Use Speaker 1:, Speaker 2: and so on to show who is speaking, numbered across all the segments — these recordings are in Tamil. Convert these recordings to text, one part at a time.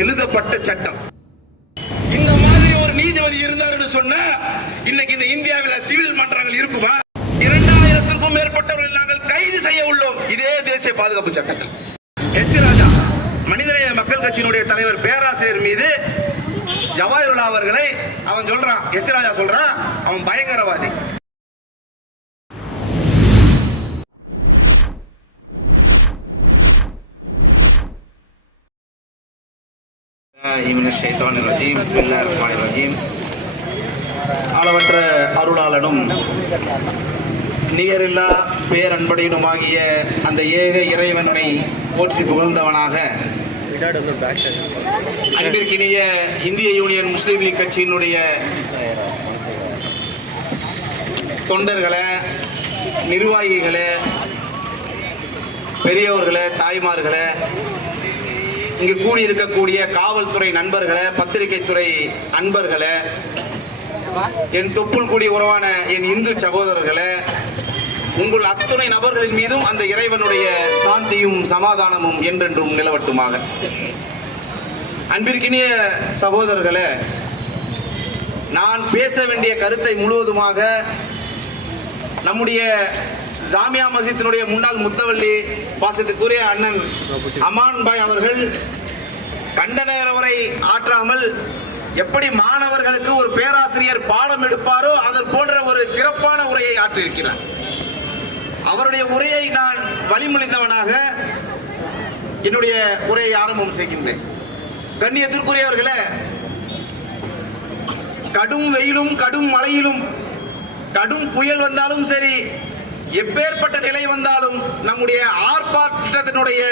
Speaker 1: எழுதப்பட்ட சட்டம். இந்த மாதிரி ஒரு நீதிபதி இருந்தாருன்னு சொன்னா இன்னைக்கு இந்த இந்தியாவில் சிவில் மன்றங்கள் இருக்குமா? இரண்டாயிரத்திற்கும் மேற்பட்டவர்கள் நாங்கள் கைது செய்ய உள்ளோம். இதே தேசிய பாதுகாப்பு சட்டத்தில். எச் ராஜா மனிதநேய மக்கள் கட்சியினுடைய தலைவர் பேராசிரியர் மீது ஜவாஹர்லா அவர்களை அவன் சொல்றான் எச் ராஜா சொல்றான் அவன் பயங்கரவாதி.
Speaker 2: அளவற்ற அருளாளனும் நிகரில்லா பேரன்படையினுமாகிய அந்த ஏக இறைவனை போற்றி புகழ்ந்தவனாக அன்பிற்கினிய இந்திய யூனியன் முஸ்லீம் லீக் கட்சியினுடைய தொண்டர்களை நிர்வாகிகளை பெரியவர்களை தாய்மார்களை இங்கு கூடியிருக்கக்கூடிய காவல்துறை நண்பர்களே பத்திரிகை துறை அன்பர்களே என் தொப்புள் கூடி உறவான என் இந்து சகோதரர்களே உங்கள் அத்துணை நபர்களின் மீதும் அந்த இறைவனுடைய சாந்தியும் சமாதானமும் என்றென்றும் நிலவட்டுமாக. அன்பிற்கினிய சகோதரர்களே நான் பேச வேண்டிய கருத்தை முழுவதுமாக நம்முடைய ஜாமியா மசீத்தினுடைய முன்னாள் முத்தவள்ளி பாசத்துக்குரிய அண்ணன் அமான் பாய் அவர்கள் கண்டன உரை ஆற்றாமல் எப்படி மாணவர்களுக்கு ஒரு பேராசிரியர் பாடம் எடுப்பாரோ அதன் போன்ற ஒரு சிறப்பான உரையை ஆற்றியிருக்கிறார். அவருடைய உரையை நான் வழிமொழிந்தவனாக என்னுடைய உரையை ஆரம்பம் செய்கின்றேன். கண்ணியத்திற்குரியவர்களே கடும் வெயிலும் கடும் மழையிலும் கடும் புயல் வந்தாலும் சரி எப்பேற்பட்ட நிலை வந்தாலும் நம்முடைய ஆர்ப்பாட்டத்தினுடைய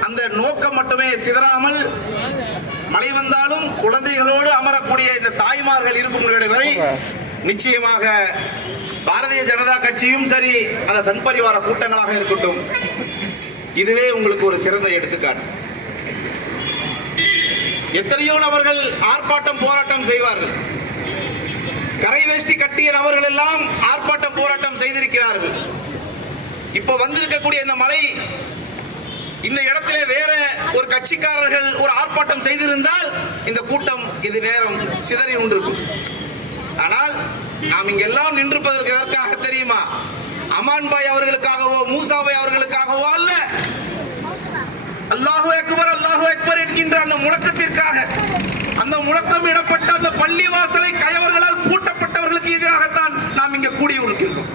Speaker 2: அந்த நோக்கம் மட்டுமே சிதறாமல் மழை வந்தாலும் குழந்தைகளோடு அமரக்கூடிய இந்த தாய்மார்கள் இருக்கும் வரை நிச்சயமாக பாரதிய ஜனதா கட்சியும் சரி அந்த சங்பரிவார கூட்டங்களாக இருக்கட்டும். இதுவே உங்களுக்கு ஒரு சிறந்த எடுத்துக்காட்டு. எத்தனையோ நபர்கள் ஆர்ப்பாட்டம் போராட்டம் செய்வார்கள். கரை வேஷ்டி கட்டிய நபர்கள் எல்லாம் ஆர்ப்பாட்டம் போராட்டம் செய்திருக்கிறார்கள். இப்ப வந்திருக்கக்கூடிய இந்த மலை இந்த இடத்திலே வேற ஒரு கட்சிக்காரர்கள் ஒரு ஆர்ப்பாட்டம் செய்திருந்தால் இந்த கூட்டம் இது நேரம் சிதறி கொண்டிருக்கும் ஆனால் நாம் இங்கெல்லாம் நின்றிருப்பதற்கு எதற்காக தெரியுமா? அமான்பாய் அவர்களுக்காகவோ மூசாபாய் அவர்களுக்காகவோ அல்ல. அல்லாஹு அக்பர் அல்லாஹு அக்பர் என்கின்ற அந்த முழக்கத்திற்காக அந்த முழக்கம் இடப்பட்ட அந்த பள்ளி வாசலை கயவர்களால் பூட்டப்பட்டவர்களுக்கு எதிராகத்தான் நாம் இங்கே கூடியிருக்கின்றோம்.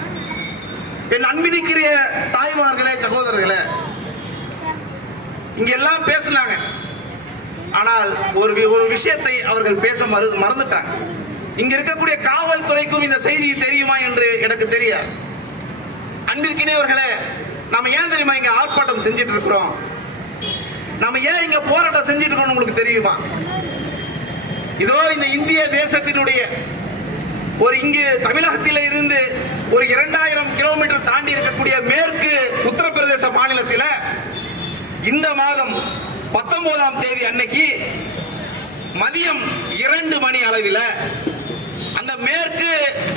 Speaker 2: என் அன்பினிக்கிற தாய்மார்களே சகோதரர்களே இங்க எல்லாம் பேசினாங்க. ஆனால் ஒரு ஒரு விஷயத்தை அவர்கள் பேச மறு மறந்துட்டாங்க. இங்க இருக்கக்கூடிய காவல்துறைக்கும் இந்த செய்தி தெரியுமா என்று எனக்கு தெரியாது. அன்பிற்கினவர்களே நம்ம ஏன் தெரியுமா இங்க ஆர்ப்பாட்டம் செஞ்சிட்டு இருக்கிறோம்? நம்ம ஏன் இங்க போராட்டம் செஞ்சிட்டு இருக்கோம் உங்களுக்கு தெரியுமா? இதோ இந்த இந்திய தேசத்தினுடைய ஒரு இங்கு தமிழகத்தில் இருந்து ஒரு இரண்டாயிரம் கிலோமீட்டர் தாண்டி இருக்கக்கூடிய மேற்கு உத்தரப்பிரதேச மாநிலத்தில் இந்த மாதம் பத்தொன்பதாம் தேதி அன்னைக்கு மதியம் இரண்டு மணி அளவில் அந்த மேற்கு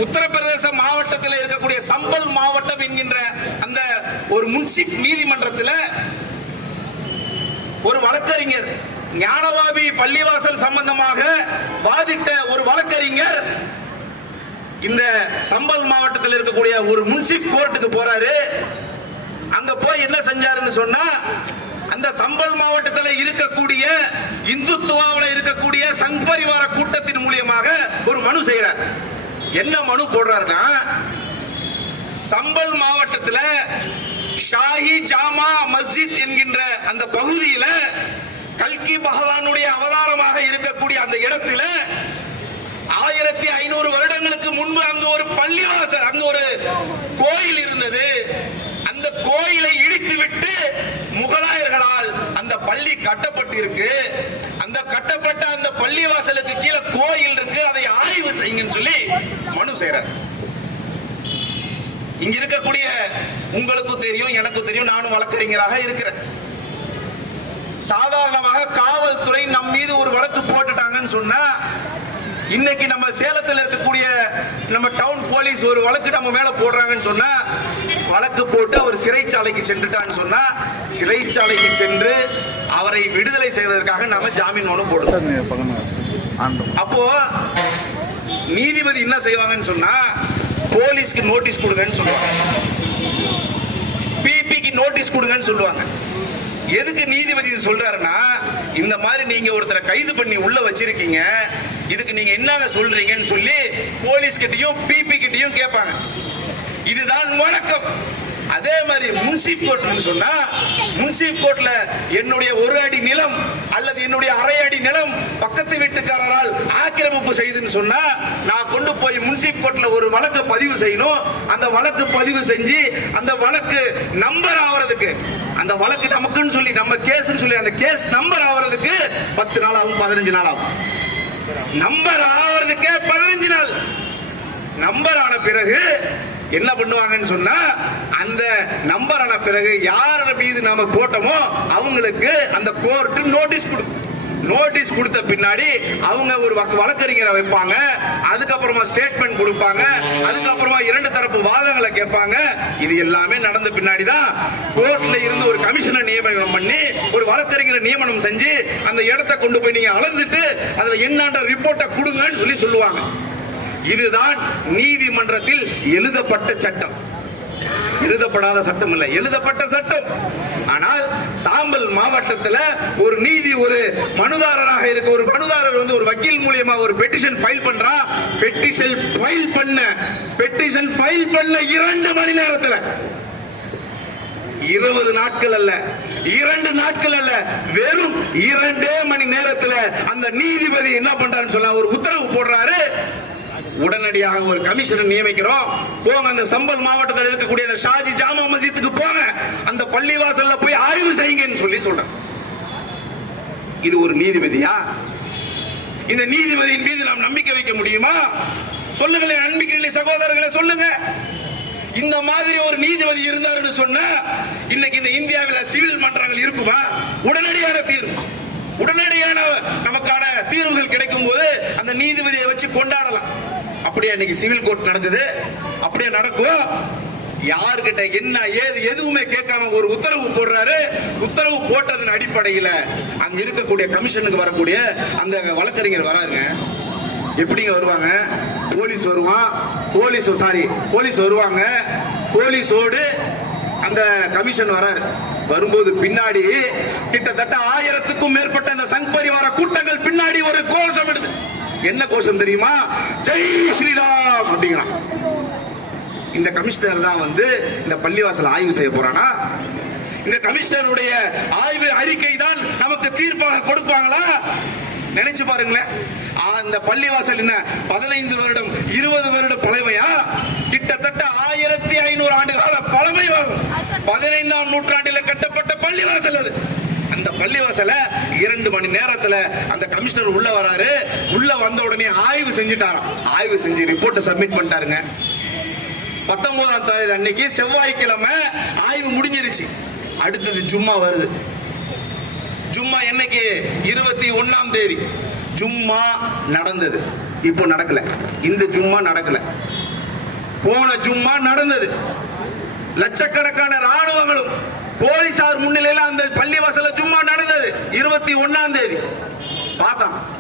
Speaker 2: உத்தரப்பிரதேச மாவட்டத்தில் இருக்கக்கூடிய சம்பல் மாவட்டம் என்கின்ற அந்த ஒரு முன்சிப் நீதிமன்றத்தில் ஒரு வழக்கறிஞர் ஞானவாபி பள்ளிவாசல் சம்பந்தமாக வாதிட்ட ஒரு வழக்கறிஞர் இந்த சம்பல் மாவட்டத்தில் இருக்கக்கூடிய ஒரு முன்சிப் கோர்ட்டுக்கு போறாரு. அங்க போய் என்ன செஞ்சாருன்னு சொன்னா அந்த சம்பல் மாவட்டத்தில் இருக்கக்கூடிய இந்துத்துவாவில் இருக்கக்கூடிய சங் பரிவார கூட்டத்தின் மூலியமாக ஒரு மனு செய்யறார் என்ன மனு போடுறாருன்னா சம்பல் மாவட்டத்தில் ஷாஹி ஜாமா மஸ்ஜித் என்கின்ற அந்த பகுதியில் கல்கி பகவானுடைய அவதாரமாக இருக்கக்கூடிய அந்த இடத்துல ஆயிரத்தி ஐநூறு வருடங்களுக்கு முன்பு அங்க ஒரு பள்ளிவாசல் அங்க ஒரு கோயில் இருந்தது. அந்த கோயிலை இடித்துவிட்டு முகலாயர்களால் அந்த பள்ளி கட்டப்பட்டிருக்கு. அந்த கட்டப்பட்ட அந்த பள்ளிவாசலுக்கு கீழே கோயில் இருக்கு. அதை ஆய்வு செய்யுங்கன்னு சொல்லி மனு செய்யறார் இங்க இருக்கக்கூடிய உங்களுக்கும் தெரியும் எனக்கும் தெரியும். நானும் வழக்கறிஞராக இருக்கிறேன். சாதாரணமாக காவல்துறை நம் மீது ஒரு வழக்கு போட்டுட்டாங்கன்னு சொன்னா இன்னைக்கு நம்ம சேலத்தில் இருக்கக்கூடிய நம்ம டவுன் போலீஸ் ஒரு வழக்கு நம்ம மேல போடுறாங்கன்னு சொன்னா வழக்கு போட்டு அவர் சிறைச்சாலைக்கு சென்றுட்டான்னு சொன்னா சிறைச்சாலைக்கு சென்று அவரை விடுதலை செய்வதற்காக நாம ஜாமீன் மனு போடுறோம். அப்போ நீதிபதி என்ன செய்வாங்கன்னு சொன்னா போலீஸ்க்கு நோட்டீஸ் கொடுங்கன்னு சொல்லுவாங்க. பிபிக்கு நோட்டீஸ் கொடுங்கன்னு சொல்லுவாங்க. எதுக்கு நீதிபதி சொல்றாருன்னா இந்த மாதிரி நீங்க ஒருத்தரை கைது பண்ணி உள்ள வச்சிருக்கீங்க இதுக்கு நீங்க என்னங்க சொல்றீங்கன்னு சொல்லி போலீஸ் கிட்டையும் பிபி கிட்டையும் கேட்பாங்க. இதுதான் வழக்கம். அதே மாதிரி முன்சிப் கோர்ட்னு சொன்னா முன்சிப் கோர்ட்ல என்னுடைய ஒரு அடி நிலம் அல்லது என்னுடைய அரை அடி நிலம் பக்கத்து வீட்டுக்காரரால் ஆக்கிரமிப்பு செய்துன்னு சொன்னா நான் கொண்டு போய் முன்சிப் கோர்ட்ல ஒரு வழக்கு பதிவு செய்யணும். அந்த வழக்கு பதிவு செஞ்சு அந்த வழக்கு நம்பர் ஆவறதுக்கு. அந்த வழக்கு நமக்குன்னு சொல்லி நம்ம கேஸ்னு சொல்லி அந்த கேஸ் நம்பர் ஆகிறதுக்கு பத்து நாள் ஆகும் பதினஞ்சு நாள் ஆகும் நம்பர் ஆகிறதுக்கே பதினஞ்சு நாள். நம்பர் ஆன பிறகு என்ன பண்ணுவாங்கன்னு சொன்னா அந்த நம்பர் ஆன பிறகு யார மீது நாம போட்டோமோ அவங்களுக்கு அந்த கோர்ட்டு நோட்டீஸ் கொடுக்கும். நோட்டீஸ் கொடுத்த பின்னாடி அவங்க ஒரு வழக்கறிஞரை வைப்பாங்க. அதுக்கப்புறமா ஸ்டேட்மெண்ட் கொடுப்பாங்க. அதுக்கப்புறமா இரண்டு தரப்பு வாதங்களை கேட்பாங்க. இது எல்லாமே நடந்த பின்னாடி தான் கோர்ட்ல இருந்து ஒரு கமிஷனை நியமனம் பண்ணி ஒரு வழக்கறிஞரை நியமனம் செஞ்சு அந்த இடத்தை கொண்டு போய் நீங்க அளந்துட்டு அதுல என்னன்ற ரிப்போர்ட்டை கொடுங்கன்னு சொல்லி சொல்லுவாங்க. இதுதான் நீதிமன்றத்தில் எழுதப்பட்ட சட்டம். எழுதப்படாத சட்டம் இல்லை. எழுதப்பட்ட சட்டம். ஆனால் சாம்பல் மாவட்டத்தில் ஒரு நீதி ஒரு மனுதாரராக இருக்க ஒரு மனுதாரர் வந்து ஒரு வக்கீல் மூலியமா ஒரு பெட்டிஷன் ஃபைல் பண்றா பெட்டிஷன் ஃபைல் பண்ண பெட்டிஷன் ஃபைல் பண்ண இரண்டு மணி நேரத்தில். இருபது நாட்கள் அல்ல இரண்டு நாட்கள் அல்ல வெறும் இரண்டே மணி நேரத்தில் அந்த நீதிபதி என்ன பண்றாருன்னு சொன்னா ஒரு உத்தரவு போடுறாரு. உடனடியாக ஒரு கமிஷனை நியமிக்கிறோம். போங்க அந்த சம்பல் மாவட்டத்தில் இருக்கக்கூடிய அந்த ஷாஜி ஜாமா மஸ்ஜித்துக்கு போங்க. அந்த பள்ளிவாசல்ல போய் ஆய்வு செய்யுங்கன்னு சொல்லி சொல்றேன். இது ஒரு நீதிபதியா? இந்த நீதிபதியின் மீது நாம் நம்பிக்கை வைக்க முடியுமா? சொல்லுங்களேன் அன்பிக்கிற சகோதரர்களை சொல்லுங்க. இந்த மாதிரி ஒரு நீதிபதி இருந்தாருன்னு சொன்னா இன்னைக்கு இந்த இந்தியாவில் சிவில் மன்றங்கள் இருக்குமா? உடனடியான தீர்வு. உடனடியான நமக்கான தீர்வுகள் கிடைக்கும் போது அந்த நீதிபதியை வச்சு கொண்டாடலாம். அப்படியே இன்னைக்கு சிவில் கோர்ட் நடக்குது. அப்படியே நடக்கும். யாருக்கிட்ட என்ன ஏது எதுவுமே கேட்காம ஒரு உத்தரவு போடுறாரு. உத்தரவு போட்டதன் அடிப்படையில் அங்க இருக்கக்கூடிய கமிஷனுக்கு வரக்கூடிய அந்த வழக்கறிஞர் வராருங்க. எப்படிங்க வருவாங்க? போலீஸ் வருவான். போலீஸ் சாரி போலீஸ் வருவாங்க. போலீஸோடு அந்த கமிஷன் வராரு. வரும்போது பின்னாடி கிட்டத்தட்ட ஆயிரத்துக்கும் மேற்பட்ட அந்த சங் பரிவார கூட்டங்கள் பின்னாடி ஒரு கோஷம் எடுத்து என்ன கோஷம் தெரியுமா? ஜெய் ஸ்ரீராம் அப்படிங்கிறான். இந்த கமிஷனர் தான் வந்து இந்த பள்ளிவாசல் ஆய்வு செய்ய போறானா? இந்த கமிஷனருடைய ஆய்வு அறிக்கை தான் நமக்கு தீர்ப்பாக கொடுப்பாங்களா? நினைச்சு பாருங்களேன். அந்த பள்ளிவாசல் என்ன பதினைந்து வருடம் இருபது வருடம் பழமையா? கிட்டத்தட்ட ஆயிரத்தி ஐநூறு ஆண்டு கால பழமை பதினைந்தாம் நூற்றாண்டில் கட்டப்பட்ட பள்ளிவாசல் அது. அந்த பள்ளிவாசல இரண்டு மணி நேரத்துல அந்த கமிஷனர் உள்ள வராரு. உள்ள வந்த உடனே ஆய்வு செஞ்சுட்டாராம். ஆய்வு செஞ்சு ரிப்போர்ட்டை சப்மிட் பண்ணிட்டாருங்க. பத்தொன்பதாம் தேதி அன்னைக்கு செவ்வாய்க்கிழமை ஆய்வு முடிஞ்சிருச்சு. அடுத்தது ஜும்மா வருது. ஜும்மா என்னைக்கு? இருபத்தி ஒன்னாம் தேதி. ஜும்மா நடந்தது. இப்போ நடக்கல. இந்த ஜும்மா நடக்கல. போன ஜும்மா நடந்தது. லட்சக்கணக்கான ராணுவங்களும் போலீசார் முன்னிலையில அந்த பள்ளிவாசல்ல சும்மா நடந்தது. இருபத்தி ஒன்னாம் தேதி. பார்த்தான்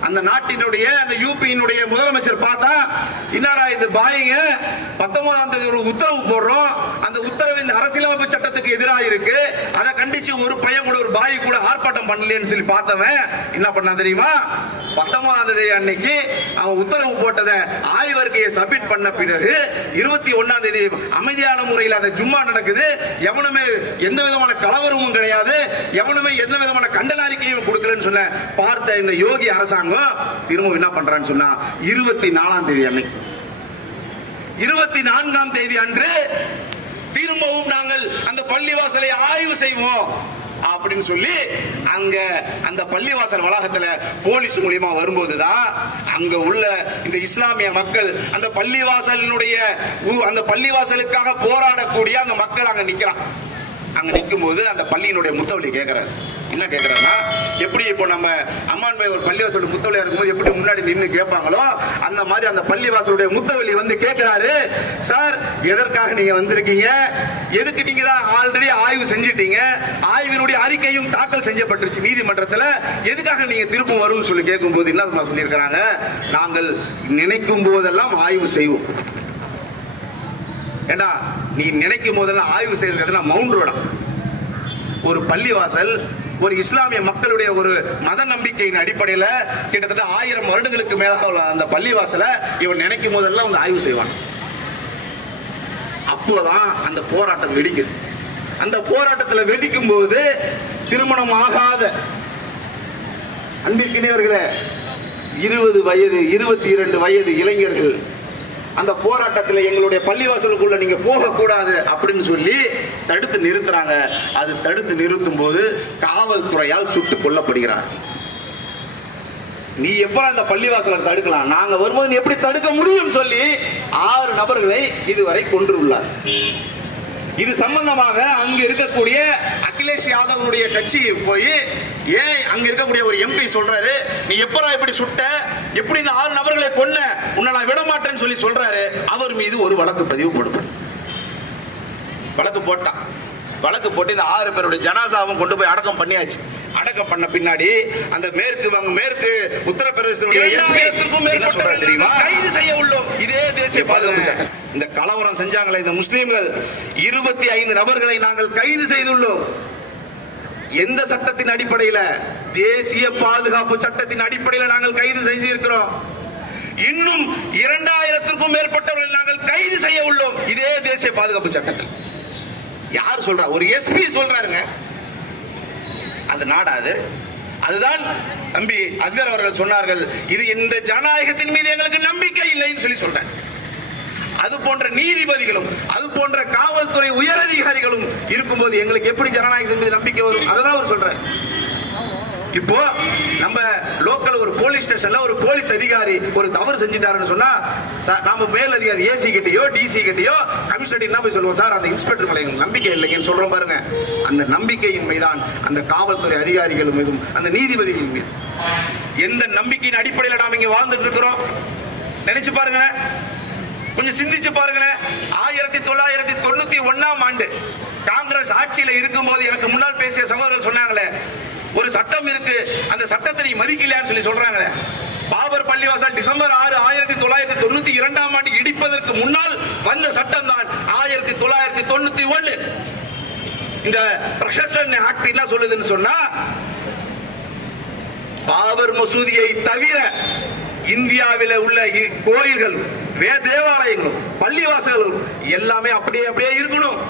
Speaker 2: அந்த நாட்டினுடைய அந்த யூபியினுடைய முதலமைச்சர் பார்த்தா என்னடா இது பாயிங்க? பத்தொன்பதாம் தேதி ஒரு உத்தரவு போடுறோம். அந்த உத்தரவு இந்த அரசியலமைப்பு சட்டத்துக்கு எதிராக இருக்கு. அதை ஒரு பையன் கூட ஒரு பாய் கூட ஆர்ப்பாட்டம் பண்ணலன்னு சொல்லி பார்த்தவன் என்ன பண்ணான் தெரியுமா? பத்தொன்பதாம் தேதி அன்னைக்கு அவன் உத்தரவு போட்டதை ஆய்வறிக்கையை சப்மிட் பண்ண பிறகு இருபத்தி ஒன்னாம் தேதி அமைதியான முறையில் அந்த ஜும்மா நடக்குது. எவனுமே எந்த விதமான கலவரமும் கிடையாது. எவனுமே எந்த விதமான கண்டன அறிக்கையும் கொடுக்கலன்னு சொன்ன பார்த்த இந்த யோகி அரசாங்கம் திரும்ப என்ன பண்றான்னு சொன்னா இருபத்தி நாலாம் தேதி அன்னைக்கு. இருபத்தி நான்காம் தேதி அன்று திரும்பவும் நாங்கள் அந்த பள்ளிவாசலை ஆய்வு செய்வோம். அப்படின்னு சொல்லி அங்க அந்த பள்ளிவாசல் வளாகத்துல போலீஸ் மூலியமா வரும்போதுதான் அங்க உள்ள இந்த இஸ்லாமிய மக்கள் அந்த பள்ளிவாசலினுடைய உ- அந்த பள்ளிவாசலுக்காக போராடக்கூடிய அந்த மக்கள் அங்க நிக்கிறான். அங்க நிற்கும் போது அந்த பள்ளியினுடைய முத்தவழி கேட்கிறாரு என்ன கேட்குறேன்னா எப்படி இப்போ நம்ம அம்மான்மை ஒரு பள்ளிவாசலோட முத்தவழியாக இருக்கும்போது எப்படி முன்னாடி நின்று கேட்பாங்களோ அந்த மாதிரி அந்த பள்ளிவாசலுடைய முத்தவழி வந்து கேட்குறாரு சார் எதற்காக நீங்கள் வந்திருக்கீங்க? எதுக்கு நீங்கள் தான் ஆல்ரெடி ஆய்வு செஞ்சிட்டீங்க? ஆய்வினுடைய அறிக்கையும் தாக்கல் செய்யப்பட்டுருச்சு நீதிமன்றத்தில். எதுக்காக நீங்கள் திருப்பம் வரும்னு சொல்லி கேட்கும்போது என்ன தெரியுமா சொல்லியிருக்கிறாங்க நாங்கள் நினைக்கும் போதெல்லாம் ஆய்வு செய்வோம். ஏண்டா நீ நினைக்கும் போதெல்லாம் ஆய்வு செய்யறதுலாம் மவுண்ட் ரோடா? ஒரு பள்ளிவாசல் ஒரு இஸ்லாமிய மக்களுடைய ஒரு மத நம்பிக்கையின் அடிப்படையில் கிட்டத்தட்ட ஆயிரம் வருடங்களுக்கு மேலாக உள்ள அந்த பள்ளிவாசலை இவன் நினைக்கும் போதெல்லாம் வந்து ஆய்வு செய்வான். அப்போதான் அந்த போராட்டம் வெடிக்குது. அந்த போராட்டத்தில் வெடிக்கும் போது திருமணம் ஆகாத அன்பிற்கினேவர்களே இருபது வயது இருபத்தி இரண்டு வயது இளைஞர்கள் அந்த போராட்டத்தில் எங்களுடைய பள்ளிவாசலுக்குள்ள நீங்க போகக்கூடாது அப்படின்னு சொல்லி தடுத்து நிறுத்துறாங்க. அது தடுத்து நிறுத்தும் போது காவல்துறையால் சுட்டுக் கொல்லப்படுகிறார். நீ எப்ப அந்த பள்ளிவாசலை தடுக்கலாம்? நாங்க வரும்போது எப்படி தடுக்க முடியும் சொல்லி ஆறு நபர்களை இதுவரை கொன்றுள்ளார். இது சம்பந்தமாக அங்கு இருக்கக்கூடிய அகிலேஷ் யாதவனுடைய கட்சி போய் ஏன் அங்க இருக்கக்கூடிய ஒரு எம்பி சொல்றாரு நீ எப்பரா இப்படி சுட்ட? எப்படி இந்த ஆறு நபர்களை கொன்ன? உன்னை நான் விட மாட்டேன்னு சொல்லி சொல்றாரு. அவர் மீது ஒரு வழக்கு பதிவு போடப்படும் வழக்கு போட்டான். வழக்கு போட்டு இந்த ஆறு பேருடைய ஜனாசாவும் கொண்டு போய் அடக்கம் பண்ணியாச்சு. அடக்கம் பண்ண பின்னாடி அந்த மேற்கு வங்க மேற்கு உத்தரப்பிரதேசத்தினுடைய தெரியுமா?
Speaker 1: கைது செய்ய உள்ளோம். இதே தேசிய பாதுகாப்பு
Speaker 2: இந்த கலவரம் செஞ்சாங்களே இந்த முஸ்லீம்கள். இருபத்தி ஐந்து நபர்களை நாங்கள் கைது செய்துள்ளோம். எந்த சட்டத்தின் அடிப்படையில? தேசிய பாதுகாப்பு சட்டத்தின் அடிப்படையில் நாங்கள் கைது செய்திருக்கிறோம்
Speaker 1: இன்னும் இரண்டாயிரத்திற்கும் மேற்பட்டவர்கள் நாங்கள் கைது செய்ய உள்ளோம். இதே தேசிய பாதுகாப்பு சட்டத்தில்.
Speaker 2: யார் சொல்றா? ஒரு எஸ்பி சொல்றாருங்க. அந்த நாடாது அதுதான் தம்பி அஸ்கர் அவர்கள் சொன்னார்கள். இது இந்த ஜனநாயகத்தின் மீது எங்களுக்கு நம்பிக்கை இல்லைன்னு சொல்லி சொல்றேன் அது போன்ற நீதிபதிகளும் அது போன்ற காவல்துறை உயரதிகாரிகளும் இருக்கும்போது எங்களுக்கு எப்படி ஜனநாயகத்தின் மீது நம்பிக்கை வரும்? அதை தான் அவர் சொல்றாரு. இப்போ நம்ம லோக்கல் ஒரு போலீஸ் ஸ்டேஷன்ல ஒரு போலீஸ் அதிகாரி ஒரு தவறு செஞ்சிட்டாருன்னு சொன்னா ச- நாம மேல் அதிகாரி ஏசி கிட்டயோ டிசி கிட்டயோ கமிஷனர் என்ன போய் சொல்லுவோம் சார் அந்த இன்ஸ்பெக்டர் மேல எங்களுக்கு நம்பிக்கை இல்லைங்கன்னு சொல்றோம் பாருங்க. அந்த நம்பிக்கையின் மீதான் அந்த காவல்துறை அதிகாரிகள் மீதும் அந்த நீதிபதிகள் மீது எந்த நம்பிக்கையின் அடிப்படையில் நாம் இங்க வாழ்ந்துட்டு இருக்கிறோம்? நினைச்சு பாருங்களேன். கொஞ்சம் சிந்திச்சு பாருங்களேன். ஆயிரத்தி தொள்ளாயிரத்தி தொண்ணூத்தி ஒன்னாம் ஆண்டு காங்கிரஸ் ஆட்சியில இருக்கும்போது எனக்கு முன்னால் பேசிய சகோதரர் சொன்னாங்களே ஒரு சட்டம் இருக்கு அந்த சட்டத்தை நீ மதிக்கலையான்னு சொல்லி சொல்றாங்களே. பாபர் பள்ளிவாசல் டிசம்பர் ஆறு ஆயிரத்தி தொள்ளாயிரத்தி தொண்ணூத்தி இரண்டாம் ஆண்டு இடிப்பதற்கு முன்னால் வந்த சட்டம் தான் ஆயிரத்தி தொள்ளாயிரத்தி தொண்ணூத்தி ஒண்ணு. இந்த பிரஷன் ஆக்ட் என்ன சொல்லுதுன்னு சொன்னா பாபர் மசூதியை தவிர இந்தியாவில் உள்ள கோயில்கள் வே தேவாலயங்களும் பள்ளிவாசல்களும் எல்லாமே அப்படியே அப்படியே இருக்கணும்.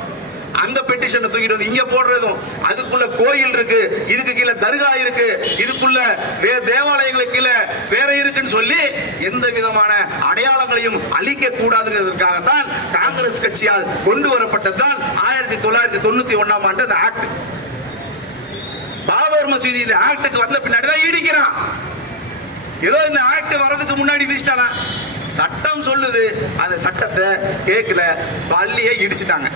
Speaker 2: அந்த பெட்டிஷனை தூக்கிட்டு வந்து இங்க போடுறதும் அதுக்குள்ள கோயில் இருக்கு இதுக்கு கீழே தர்கா இருக்கு இதுக்குள்ள வே தேவாலயங்களுக்கு கீழே வேற இருக்குன்னு சொல்லி எந்த விதமான அடையாளங்களையும் அழிக்க கூடாதுங்கிறதுக்காகத்தான் காங்கிரஸ் கட்சியால் கொண்டு வரப்பட்டதுதான் ஆயிரத்தி தொள்ளாயிரத்தி தொண்ணூத்தி ஒன்னாம் ஆண்டு அந்த ஆக்ட் பாபர் மசூதி இந்த ஆக்டுக்கு வந்த பின்னாடி தான் இடிக்கிறான். ஏதோ இந்த ஆக்ட் வர்றதுக்கு முன்னாடி வீசிட்டானா? சட்டம் சொல்லுது அந்த சட்டத்தை கேட்கல பள்ளியை இடிச்சிட்டாங்க.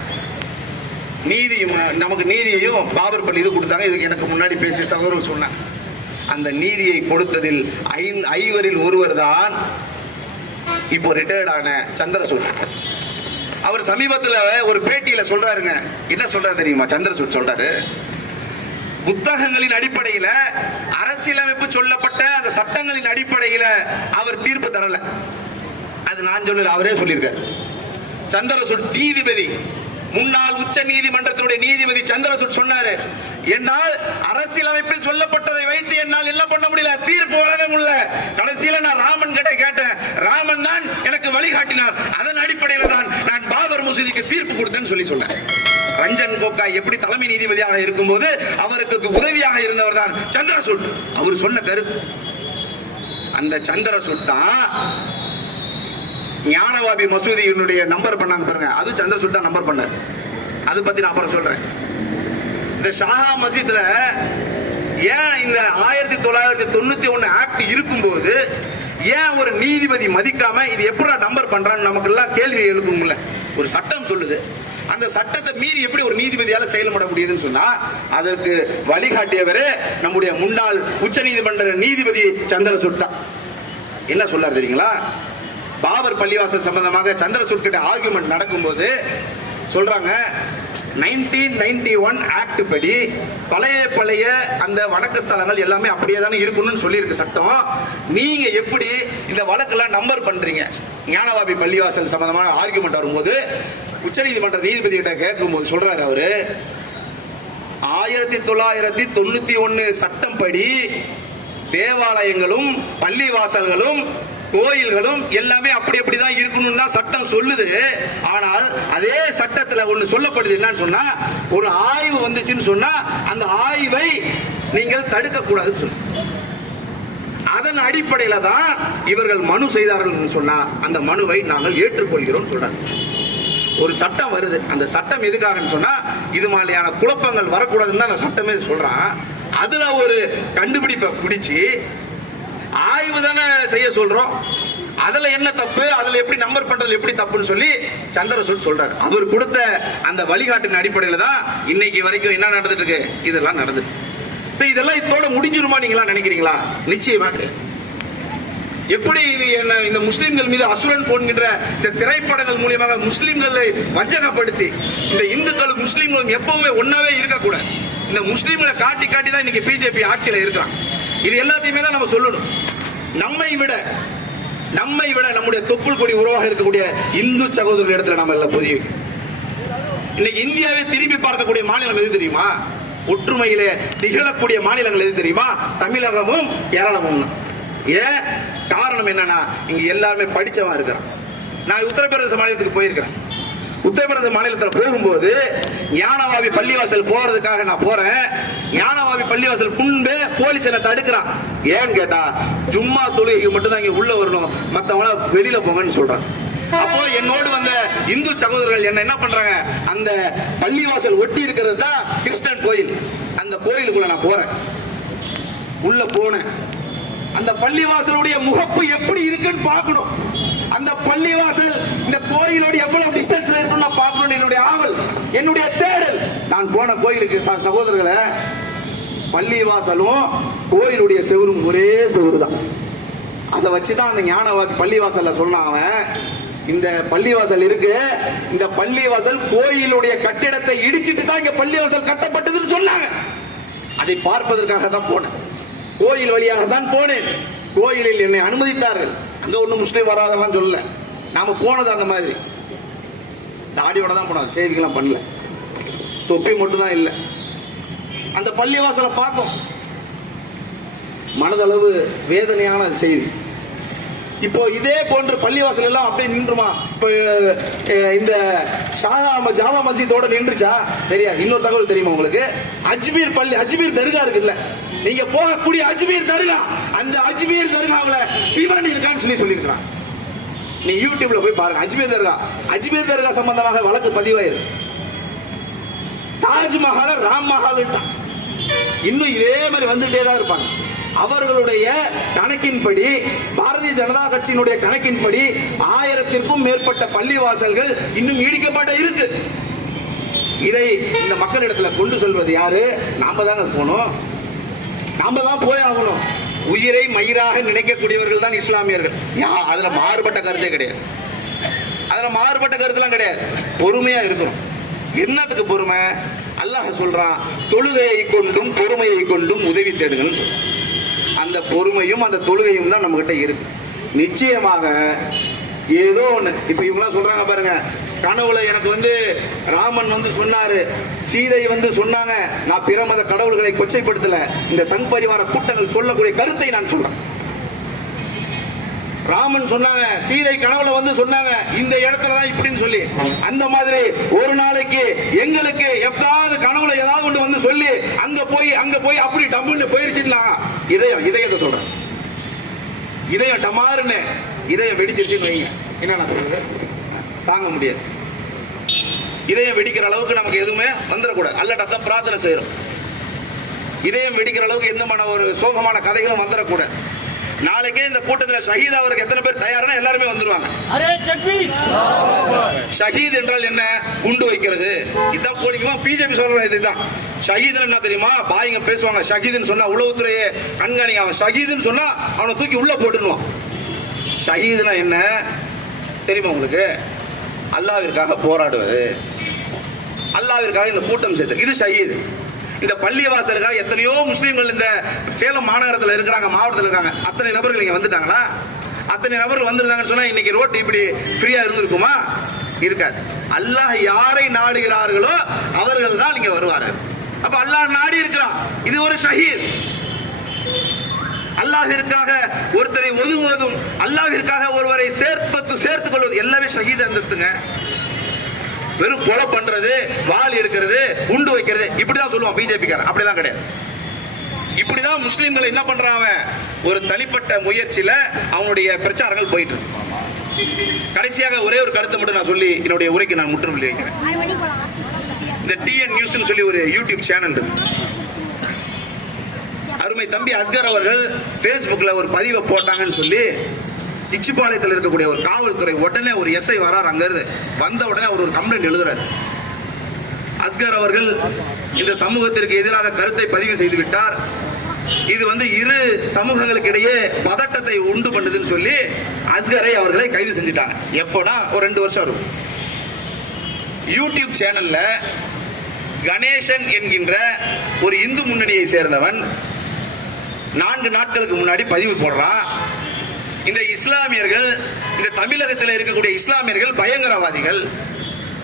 Speaker 2: நீதி நமக்கு நீதியையும் பாபர் பள்ளி இது கொடுத்தாங்க. இதுக்கு எனக்கு முன்னாடி பேசிய சகோதரர் சொன்னாங்க அந்த நீதியை கொடுத்ததில் ஐந்து ஐவரில் ஒருவர் தான் இப்போ ரிட்டையர்டான ஆன சந்திரசூட். அவர் சமீபத்தில் ஒரு பேட்டியில் சொல்றாருங்க. என்ன சொல்றாரு தெரியுமா? சந்திரசூட் சொல்றாரு. புத்தகங்களின் அடிப்படையில் அரசியலமைப்பு சொல்லப்பட்ட அந்த சட்டங்களின் அடிப்படையில் அவர் தீர்ப்பு தரலை. அது நான் சொல்லல அவரே சொல்லியிருக்காரு. சந்திரசுட் நீதிபதி முன்னாள் உச்ச நீதிமன்றத்தினுடைய நீதிபதி சந்திரசுட் சொன்னாரு என்னால் அரசியலமைப்பில் சொல்லப்பட்டதை வைத்து என்னால் என்ன பண்ண முடியல தீர்ப்பு வழங்க முடியல. கடைசியில நான் ராமன் கிட்ட கேட்டேன் ராமன் தான் எனக்கு வழிகாட்டினார். அதன் அடிப்படையில் தான் நான் பாபர் மசூதிக்கு தீர்ப்பு கொடுத்தேன்னு சொல்லி சொன்னேன் ரஞ்சன் கோகாய் எப்படி தலைமை நீதிபதியாக இருக்கும்போது அவருக்கு உதவியாக இருந்தவர் தான் சந்திரசுட். அவர் சொன்ன கருத்து. அந்த சந்திரசுட் தான் ஞானவாபி மசூதியினுடைய நம்பர் பண்ணாங்க பாருங்க. அது சந்திர சுல்தான் நம்பர் பண்ணார். அது பத்தி நான் அப்புறம் சொல்றேன். இந்த ஷாஹா மசீத்ல ஏன் இந்த ஆயிரத்தி தொள்ளாயிரத்தி தொண்ணூத்தி ஒண்ணு ஆக்ட் இருக்கும்போது ஏன் ஒரு நீதிபதி மதிக்காம இது எப்படி நம்பர் பண்றான்னு நமக்கு எல்லாம் கேள்வி எழுப்பும்ல. ஒரு சட்டம் சொல்லுது. அந்த சட்டத்தை மீறி எப்படி ஒரு நீதிபதியால செயல்பட முடியுதுன்னு சொன்னா அதற்கு வழிகாட்டியவரே நம்முடைய முன்னாள் உச்சநீதிமன்ற நீதிபதி சந்திர சுட்டா என்ன சொல்லார் தெரியுங்களா? பாபர் பள்ளிவாசல் சம்பந்தமாக சந்திரசூட் கிட்ட ஆர்குமெண்ட் நடக்கும்போது சொல்றாங்க நைன்டீன் நைன்டி ஒன் ஆக்ட் படி பழைய பழைய அந்த வணக்க ஸ்தலங்கள் எல்லாமே அப்படியே தானே இருக்கணும்னு சொல்லியிருக்கு சட்டம். நீங்க எப்படி இந்த வழக்கெல்லாம் நம்பர் பண்றீங்க? ஞானவாபி பள்ளிவாசல் சம்பந்தமான ஆர்குமெண்ட் வரும்போது உச்சநீதிமன்ற நீதிபதி கிட்ட கேட்கும்போது சொல்றாரு அவரு ஆயிரத்தி தொள்ளாயிரத்தி தொண்ணூத்தி ஒன்னு சட்டம் படி தேவாலயங்களும் பள்ளிவாசல்களும் கோயில்களும் எல்லாமே அப்படி அப்படி தான் இருக்கணும்னு தான் சட்டம் சொல்லுது. ஆனால் அதே சட்டத்தில் ஒன்று சொல்லப்படுது என்னன்னு சொன்னால் ஒரு ஆய்வு வந்துச்சுன்னு சொன்னால் அந்த ஆய்வை நீங்கள் தடுக்கக்கூடாதுன்னு சொல்லு. அதன் அடிப்படையில் தான் இவர்கள் மனு செய்தார்கள் சொன்னால் அந்த மனுவை நாங்கள் ஏற்றுக்கொள்கிறோம் சொல்கிறாங்க ஒரு சட்டம் வருது. அந்த சட்டம் எதுக்காகன்னு சொன்னால் இது மாதிரியான குழப்பங்கள் வரக்கூடாதுன்னு தான் அந்த சட்டமே சொல்கிறான் அதில் ஒரு கண்டுபிடிப்பை பிடிச்சி ஆய்வு தானே செய்ய சொல்றோம். அதுல என்ன தப்பு அதுல எப்படி நம்பர் பண்றது எப்படி தப்புன்னு சொல்லி சந்திரசூட் சொல்றாரு. அவர் கொடுத்த அந்த வழிகாட்டின் அடிப்படையில தான் இன்னைக்கு வரைக்கும் என்ன நடந்துட்டு இருக்கு? இதெல்லாம் நடந்துட்டு. சரி, இதெல்லாம் இதோட முடிஞ்சிருமா நீங்களா நினைக்கிறீங்களா? நிச்சயமா கிடையாது. எப்படி இது என்ன இந்த முஸ்லிம்கள் மீது அசுரன் போன்கின்ற இந்த திரைப்படங்கள் மூலியமாக முஸ்லிம்களை வஞ்சகப்படுத்தி இந்த இந்துக்களும் முஸ்லீம்களும் எப்பவுமே ஒன்னாவே இருக்கக்கூடாது. இந்த முஸ்லீம்களை காட்டி காட்டி தான் இன்னைக்கு பிஜேபி ஆட்சியில் இருக்கிறான். இது எல்லாத்தையுமே தான் நம்ம சொல்லணும். நம்மை விட நம்மை விட நம்முடைய தொப்புள் கொடி உருவாக இருக்கக்கூடிய இந்து சகோதரர்கள் இடத்துல நம்ம எல்லாம் புரிய இன்னைக்கு இந்தியாவை திரும்பி பார்க்கக்கூடிய மாநிலம் எது தெரியுமா? ஒற்றுமையிலே திகழக்கூடிய மாநிலங்கள் எது தெரியுமா? தமிழகமும் கேரளமும் ஏன்? காரணம் என்னன்னா இங்க எல்லாருமே படிச்சவன் இருக்கிறான். நான் உத்தரப்பிரதேச மாநிலத்துக்கு போயிருக்கிறேன். உத்தரப்பிரதேச மாநிலத்தில் போகும்போது ஞானவாபி பள்ளிவாசல் போறதுக்காக நான் போறேன். ஞானவாபி பள்ளிவாசல் முன்பே போலீஸ் என்ன தடுக்கிறான். ஏன்னு கேட்டா ஜும்மா தொழுகைக்கு மட்டும்தான் இங்க உள்ள வரணும். மத்தவங்கள வெளியில போங்கன்னு சொல்றான். அப்போ என்னோடு வந்த இந்து சகோதரர்கள் என்ன என்ன பண்றாங்க? அந்த பள்ளிவாசல் ஒட்டி இருக்கிறது தான் கிறிஸ்டன் கோயில். அந்த கோயிலுக்குள்ள நான் போறேன். உள்ள போனேன். அந்த பள்ளிவாசலுடைய முகப்பு எப்படி இருக்குன்னு பார்க்கணும். அந்த பள்ளிவாசல் இந்த கோயிலோட எவ்வளவு டிஸ்டன்ஸ்ல இருக்குன்னு நான் பார்க்கணும் என்னுடைய ஆவல் என்னுடைய தேடல். நான் போன கோயிலுக்கு தான் சகோதரர்களை பள்ளிவாசலும் கோயிலுடைய செவரும் ஒரே செவரு தான் அதை வச்சு தான் அந்த ஞான பள்ளிவாசல்ல சொன்னான் அவன். இந்த பள்ளிவாசல் இருக்கு. இந்த பள்ளிவாசல் கோயிலுடைய கட்டிடத்தை இடிச்சிட்டு தான் இங்க பள்ளிவாசல் கட்டப்பட்டதுன்னு சொன்னாங்க. அதை பார்ப்பதற்காக தான் போனேன். கோயில் வழியாக தான் போனேன். கோயிலில் என்னை அனுமதித்தார்கள். அந்த ஒன்றும் முஸ்லீம் வராதெல்லாம் சொல்லல. நாம போனது அந்த மாதிரி. தாடியோட தான் போனோம் சேவிங்கெல்லாம் பண்ணல. தொப்பி மட்டும் தான் இல்லை. அந்த பள்ளிவாசலை பார்த்தோம். மனதளவு வேதனையான செய்தி. இப்போ இதே போன்று பள்ளிவாசல் எல்லாம் அப்படியே நின்றுமா? இப்போ இந்த ஷாஹா ஜாமா மசீதோட நின்றுச்சா? தெரியா இன்னொரு தகவல் தெரியுமா உங்களுக்கு? அஜ்மீர் பள்ளி அஜ்மீர் தர்கா இருக்குல்ல. நீங்க போகக்கூடிய அஜ்மீர் தர்கா. அந்த அஜ்மீர் தர்காவுல சிவன் இருக்கான்னு சொல்லி சொல்லியிருக்கிறான். நீ யூடியூப்ல போய் பாருங்க. அஜ்மீர் தர்கா. அஜ்மீர் தர்கா சம்பந்தமாக வழக்கு பதிவாயிருக்கு. தாஜ்மஹால ராம் மஹால்ட்டான் இன்னும் இதே மாதிரி வந்துட்டே தான் இருப்பாங்க. அவர்களுடைய கணக்கின்படி பாரதிய ஜனதா கட்சியினுடைய கணக்கின்படி ஆயிரத்திற்கும் மேற்பட்ட பள்ளிவாசல்கள் இன்னும் நீடிக்கப்பட்ட இருக்கு. இதை இந்த மக்களிடத்துல கொண்டு சொல்வது யாரு? நாம தாங்க போகணும் நாம தான் போய் ஆகணும். உயிரை மயிராக நினைக்கக்கூடியவர்கள் தான் இஸ்லாமியர்கள். யா அதுல மாறுபட்ட கருத்தே கிடையாது. அதுல மாறுபட்ட கருத்துலாம் கிடையாது. பொறுமையா இருக்கணும். என்னத்துக்கு பொறுமை? அல்லாஹ் சொல்றான் தொழுகையை கொண்டும் பொறுமையை கொண்டும் உதவி தேடுங்கள்னு சொல்றான். அந்த பொறுமையும் அந்த தொழுகையும் தான் நம்மகிட்ட இருக்கு. நிச்சயமாக ஏதோ ஒண்ணு இப்ப இவங்களாம் சொல்றாங்க பாருங்க கனவுல எனக்கு வந்து ராமன் வந்து சொன்னாரு சீதை வந்து சொன்னாங்க நான் பிற மத கடவுள்களை கொச்சைப்படுத்தல இந்த சங் பரிவார கூட்டங்கள் சொல்லக்கூடிய கருத்தை நான் சொல்றேன். ராமன் சொன்னாங்க சீதை கனவுல வந்து சொன்னாங்க இந்த இடத்துல தான் இப்படின்னு சொல்லி. அந்த மாதிரி ஒரு நாளைக்கு எங்களுக்கு எப்பதாவது கனவுல ஏதாவது ஒன்று வந்து சொல்லி அங்க போய் அங்க போய் அப்படி டம்முன்னு போயிருச்சுலாம் இதயம் இதயத்தை சொல்றேன். இதயம் டமாருன்னு இதயம் வெடிச்சிருச்சுன்னு வைங்க. என்ன நான் சொல்றேன் தாங்க முடியாது. இதயம் வெடிக்கிற அளவுக்கு நமக்கு எதுவுமே வந்துடக்கூடாது. அல்லட்டா தான் பிரார்த்தனை செய்யறோம். இதயம் வெடிக்கிற அளவுக்கு எந்த மன ஒரு சோகமான கதைகளும் வந்துடக்கூடாது. நாளைக்கே இந்த கூட்டத்தில் ஷஹீத் அவருக்கு எத்தனை பேர் தயாரான எல்லாருமே வந்துருவாங்க. ஷஹீத் என்றால் என்ன? குண்டு வைக்கிறது. இதான் போலிக்குமா பிஜேபி சொல்ற இதுதான். ஷஹீத் என்ன தெரியுமா? பாய்ங்க பேசுவாங்க ஷஹீதுன்னு சொன்னா உளவுத்துறையே கண்காணிங்க அவன் ஷஹீதுன்னு சொன்னா அவனை தூக்கி உள்ள போட்டுருவான் ஷஹீதுனா என்ன? தெரியுமா உங்களுக்கு? அல்லாவிற்காக போராடுவது. அல்லாவிற்காக இந்த கூட்டம் சேர்த்து இது ஷஹீது. இந்த பள்ளிவாசலுக்காக எத்தனையோ முஸ்லீம்கள் இந்த சேலம் மாநகரத்தில் இருக்கிறாங்க மாவட்டத்தில் இருக்காங்க. அத்தனை நபர்கள் இங்கே வந்துட்டாங்களா? அத்தனை நபர்கள் வந்திருந்தாங்கன்னு சொன்னால் இன்னைக்கு ரோட் இப்படி ஃப்ரீயாக இருந்திருக்குமா? இருக்காது. அல்லாஹ் யாரை நாடுகிறார்களோ அவர்கள் தான் இங்கே வருவார்கள். அப்போ அல்லாஹ் நாடி இருக்கிறான். இது ஒரு ஷஹீத். அல்லாஹிற்காக ஒருத்தரை ஒதுங்குவதும் அல்லாஹிற்காக ஒருவரை சேர்ப்பது சேர்த்துக் கொள்வது எல்லாமே ஷஹீத் அந்தஸ்துங்க. வெறும் கொலை பண்றது வாள் எடுக்கிறது குண்டு வைக்கிறது இப்படிதான் சொல்லுவான் பிஜேபிக்காரன். அப்படிதான் கிடையாது. இப்படிதான் முஸ்லீம்களை என்ன பண்றான் அவன்? ஒரு தனிப்பட்ட முயற்சியில அவனுடைய பிரச்சாரங்கள் போயிட்டு கடைசியாக ஒரே ஒரு கருத்தை மட்டும் நான் சொல்லி என்னுடைய உரைக்கு நான் முற்றுப்புள்ளி வைக்கிறேன். இந்த டிஎன் நியூஸ்னு சொல்லி ஒரு யூடியூப் சேனல் இருக்கு. அருமை தம்பி அஸ்கர் அவர்கள் ஃபேஸ்புக்கில் ஒரு பதிவை போட்டாங்கன்னு சொல்லி இச்சிபாளையத்தில் இருக்கக்கூடிய ஒரு காவல்துறை உடனே ஒரு எஸ்ஐ வரார் அங்கிருந்து. வந்த உடனே அவர் ஒரு கம்ப்ளைண்ட் எழுதுறாரு. அஸ்கர் அவர்கள் இந்த சமூகத்திற்கு எதிராக கருத்தை பதிவு செய்து விட்டார். இது வந்து இரு சமூகங்களுக்கு இடையே பதட்டத்தை உண்டு பண்ணுதுன்னு சொல்லி அஸ்கரை அவர்களை கைது செஞ்சுட்டாங்க. எப்போனா ஒரு ரெண்டு வருஷம் இருக்கும் யூடியூப் சேனல்ல கணேசன் என்கின்ற ஒரு இந்து முன்னணியை சேர்ந்தவன் நான்கு நாட்களுக்கு முன்னாடி பதிவு போடுறான். இந்த இஸ்லாமியர்கள் இந்த தமிழகத்தில் இருக்கக்கூடிய இஸ்லாமியர்கள் பயங்கரவாதிகள்.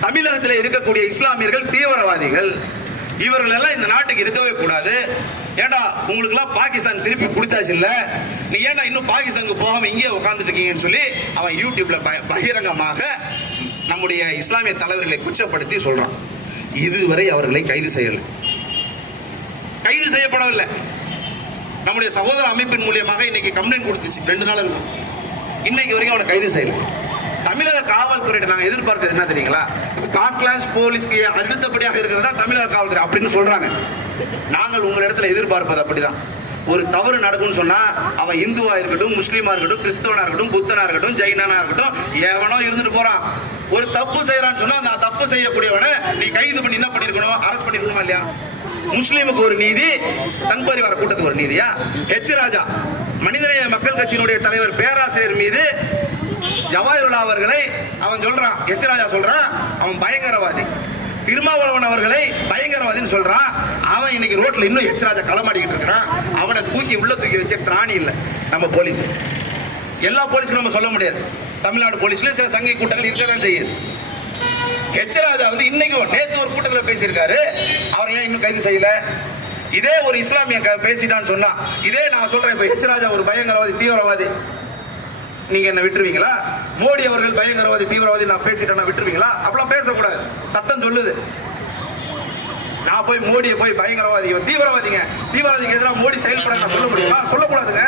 Speaker 2: தமிழகத்தில் இருக்கக்கூடிய இஸ்லாமியர்கள் தீவிரவாதிகள். இவர்கள் எல்லாம் இந்த நாட்டுக்கு இருக்கவே கூடாது. ஏண்டா உங்களுக்குலாம் பாகிஸ்தான் திருப்பி கொடுத்தாச்சு இல்லை? நீ ஏண்டா இன்னும் பாகிஸ்தானுக்கு போகாம இங்கேயே உட்கார்ந்துட்டு இருக்கீங்கன்னு சொல்லி அவன் யூடியூப்ல ப- பகிரங்கமாக நம்முடைய இஸ்லாமிய தலைவர்களை குச்சப்படுத்தி சொல்றான். இதுவரை அவர்களை கைது செய்யலை. கைது செய்யப்படவில்லை. நம்முடைய சகோதர அமைப்பின் மூலியமாக இன்னைக்கு கம்ப்ளைண்ட் கொடுத்துச்சு. ரெண்டு நாள் இருக்கும் இன்னைக்கு வரைக்கும் அவனை கைது செய்யல. தமிழக காவல்துறையிட்ட நாங்கள் எதிர்பார்க்கிறது என்ன தெரியுங்களா? ஸ்காட்லாந்து போலீஸ்க்கு அடுத்தபடியாக இருக்கிறதா தமிழக காவல்துறை அப்படின்னு சொல்றாங்க. நாங்கள் உங்கள் இடத்துல எதிர்பார்ப்பது அப்படிதான். ஒரு தவறு நடக்கும்னு சொன்னா அவன் இந்துவா இருக்கட்டும் முஸ்லீமா இருக்கட்டும் கிறிஸ்தவனா இருக்கட்டும் புத்தனா இருக்கட்டும் ஜெயினனா இருக்கட்டும் எவனோ இருந்துட்டு போறான். ஒரு தப்பு செய்யறான்னு சொன்னா நான் தப்பு செய்யக்கூடியவனை நீ கைது பண்ணி என்ன பண்ணிருக்கணும் அரெஸ்ட் பண்ணிருக்கணுமா இல்லையா? முஸ்லீமுக்கு ஒரு நீதி சங் பரிவார கூட்டத்துக்கு ஒரு நீதியா? ஹெச் ராஜா மனிதநேய மக்கள் கட்சியினுடைய தலைவர் பேராசிரியர் மீது ஜவாஹர்லா அவர்களை அவன் சொல்றான். ஹெச் ராஜா சொல்றான் அவன் பயங்கரவாதி. திருமாவளவன் அவர்களை பயங்கரவாதின்னு சொல்றான். அவன் இன்னைக்கு ரோட்ல இன்னும் ஹெச் ராஜா களமாடிக்கிட்டு இருக்கிறான். அவனை தூக்கி உள்ள தூக்கி வைக்க திராணி இல்லை நம்ம போலீஸ். எல்லா போலீஸுக்கும் நம்ம சொல்ல முடியாது. தமிழ்நாடு போலீஸ்லயும் சில சங்க கூட்டங்கள் இருக்க தான் செய்யுது. ஹெச் ராஜா வந்து இன்னைக்கும் நேத்து ஒரு கூட்டத்தில் பேசியிருக்காரு. அவர் ஏன் இன்னும் கைது செய்யல? இதே ஒரு இஸ்லாமிய பேசிட்டான்னு சொன்னா இதே நான் சொல்றேன் இப்ப ஹெச் ராஜா ஒரு பயங்கரவாதி தீவிரவாதி. நீங்க என்ன விட்டுருவீங்களா? மோடி அவர்கள் பயங்கரவாதி தீவிரவாதி நான் பேசிட்டேன்னா விட்டுருவீங்களா? அப்படிலாம் பேசக்கூடாது. சட்டம் சொல்லுது. நான் போய் மோடியை போய் பயங்கரவாதி தீவிரவாதிங்க தீவிரவாதிக்கு எதிராக மோடி செயல்பட நான் சொல்ல முடியுமா? சொல்லக்கூடாதுங்க.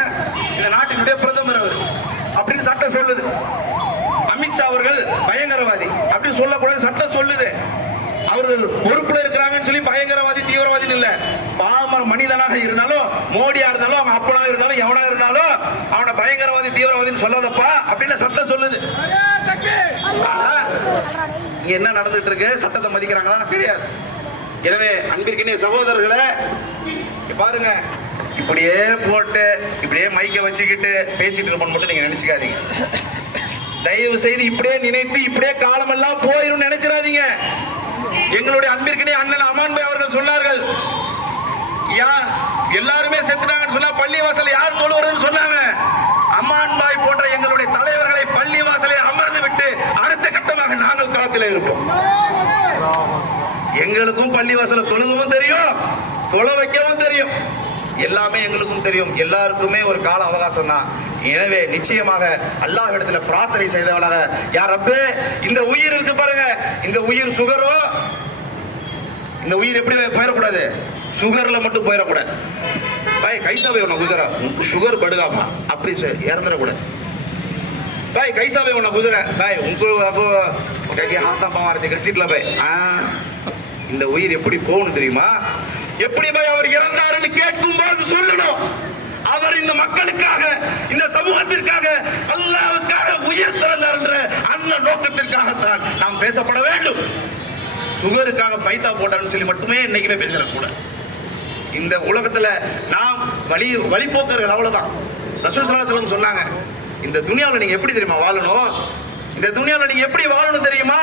Speaker 2: இந்த நாட்டினுடைய பிரதமர் அவர். அப்படின்னு சட்டம் சொல்லுது. அமித்ஷா அவர்கள் பயங்கரவாதி. அப்படின்னு சொல்லக்கூடாது சட்டம் சொல்லுது. அவர்கள் பொறுப்புல இருக்கிறாங்கன்னு சொல்லி பயங்கரவாதி தீவிரவாதின்னு இல்ல. பாமர மனிதனாக இருந்தாலும் மோடியா இருந்தாலும் அவன் அப்பனா இருந்தாலும் எவனா இருந்தாலும் அவனை பயங்கரவாதி தீவிரவாதின்னு சொல்லாதப்பா அப்படின்னு சட்டம் சொல்லுது. என்ன நடந்துட்டு இருக்கு? சட்டத்தை மதிக்கிறாங்களா? கிடையாது. எனவே அன்பிற்கினிய சகோதரர்களே பாருங்க. இப்படியே போட்டு இப்படியே மைக்க வச்சுக்கிட்டு பேசிட்டு இருப்போம் மட்டும் நீங்க நினைச்சுக்காதீங்க. தயவு செய்து இப்படியே நினைத்து இப்படியே காலமெல்லாம் போயிரும் நினைச்சிடாதீங்க. எங்களுடைய அன்பிற்கிடையே அண்ணன் அமான்பை அவர்கள் சொன்னார்கள். யார் எல்லாருமே செத்துட்டாங்கன்னு சொன்னா பள்ளி வாசல் யார் தொழுவதுன்னு சொன்னாங்க. அம்மான்பாய் போன்ற எங்களுடைய தலைவர்களை பள்ளி வாசலை அமர்ந்து விட்டு அடுத்த கட்டமாக நாங்கள் களத்தில் இருப்போம். எங்களுக்கும் பள்ளி வாசல தொழுகவும் தெரியும் தொழ வைக்கவும் தெரியும். எல்லாமே எங்களுக்கும் தெரியும். எல்லாருக்குமே ஒரு கால அவகாசம் தான் எனவே நிச்சயமாக அல்லாஹ் இடத்துல பிரார்த்தனை செய்தவனாக யார் ரப்பே இந்த உயிர் இருக்கு பாருங்க. இந்த உயிர் சுகரோ இந்த உயிர் எப்படி போயிடக்கூடாது? சுகர்ல மட்டும் போயிடக்கூடாது. பாய் கைசாபை உன குஜரா சுகர் படுகாமா அப்படி இறந்துடக்கூடாது. பாய் கைசாபை உன உன்னை குஜர பாய் உங்களுக்கு அப்போ கே ஹாத்தா பாவாரதி கசிட்ல பாய். ஆ இந்த உயிர் எப்படி போகணும் தெரியுமா? எப்படி போய் அவர் இறந்தாருன்னு கேட்கும் போது சொல்லணும். அவர் இந்த மக்களுக்காக இந்த சமூகத்திற்காக அல்லாவுக்காக உயிர் திறந்தார் என்ற அந்த நோக்கத்திற்காகத்தான் நாம் பேசப்பட வேண்டும். சுகருக்காக பைத்தா போட்டான்னு சொல்லி மட்டுமே இன்னைக்குமே பேசிடக்கூடாது இந்த உலகத்துல நாம் வழி வழிபோக்கர்கள் அவ்வளவுதான். ரசூல் ஸல்லல்லாஹு சொன்னாங்க இந்த துனியாவில் நீங்க எப்படி தெரியுமா வாழணும்? இந்த துணியாவில் நீங்க எப்படி வாழணும் தெரியுமா?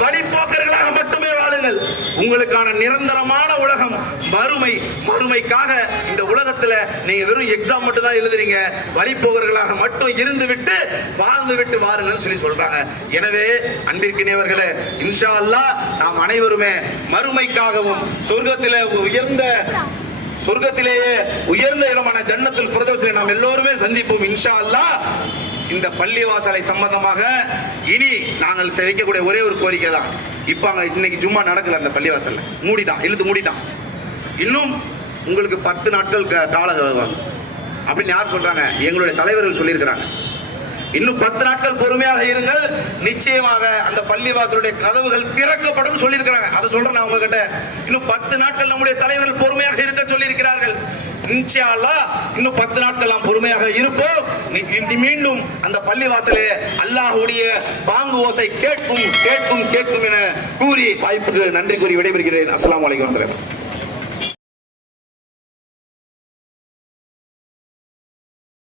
Speaker 2: வழிபோக்கர்களாக மட்டுமே வாழுங்கள். உங்களுக்கான நிரந்தரமான உலகம் மறுமை மறுமைக்காக இந்த உலகத்துல நீங்க வெறும் எக்ஸாம் மட்டும் தான் எழுதுறீங்க வழிபோக்கர்களாக மட்டும் இருந்து விட்டு வாழ்ந்து விட்டு வாருங்கன்னு சொல்லி சொல்றாங்க. எனவே அன்பிற்கினியவர்களே இன்ஷா அல்லாஹ் நாம் அனைவருமே மறுமைக்காகவும் சொர்க்கத்தில் உயர்ந்த சொர்க்கத்திலேயே உயர்ந்த இடமான ஜன்னத்தில் ஃபிர்தௌஸில் நாம் எல்லோருமே சந்திப்போம் இன்ஷா அல்லாஹ் இந்த பள்ளிவாசலை சம்பந்தமாக இனி நாங்கள் வைக்கக்கூடிய ஒரே ஒரு கோரிக்கை தான். இப்போ அங்கே இன்னைக்கு ஜும்மா நடக்கல அந்த பள்ளிவாசல்ல. மூடிட்டான் இழுத்து மூடிட்டான். இன்னும் உங்களுக்கு பத்து நாட்கள் க- கால அவகாசம் அப்படின்னு யார் சொல்றாங்க? எங்களுடைய தலைவர்கள் சொல்லியிருக்கிறாங்க. இன்னும் பத்து நாட்கள் பொறுமையாக இருங்கள். நிச்சயமாக அந்த பள்ளிவாசலுடைய கதவுகள் திறக்கப்படும் சொல்லியிருக்கிறாங்க. அதை சொல்றேன் நான் உங்ககிட்ட. இன்னும் பத்து நாட்கள் நம்முடைய தலைவர்கள் பொறுமையாக இருக்க சொல்லியிருக்கிறார்கள். இன்ஷா இன்னும் பத்து நாட்கள் நாம் பொறுமையாக இருப்போம். மீண்டும் அந்த பள்ளிவாசலே அல்லாஹுடைய பாங்கு ஓசை கேட்கும் கேட்கும் கேட்கும் என கூறி வாய்ப்புக்கு நன்றி கூறி விடைபெறுகிறேன். அஸ்லாம் வலைக்கம் வரஹ்மத்துல்லாஹி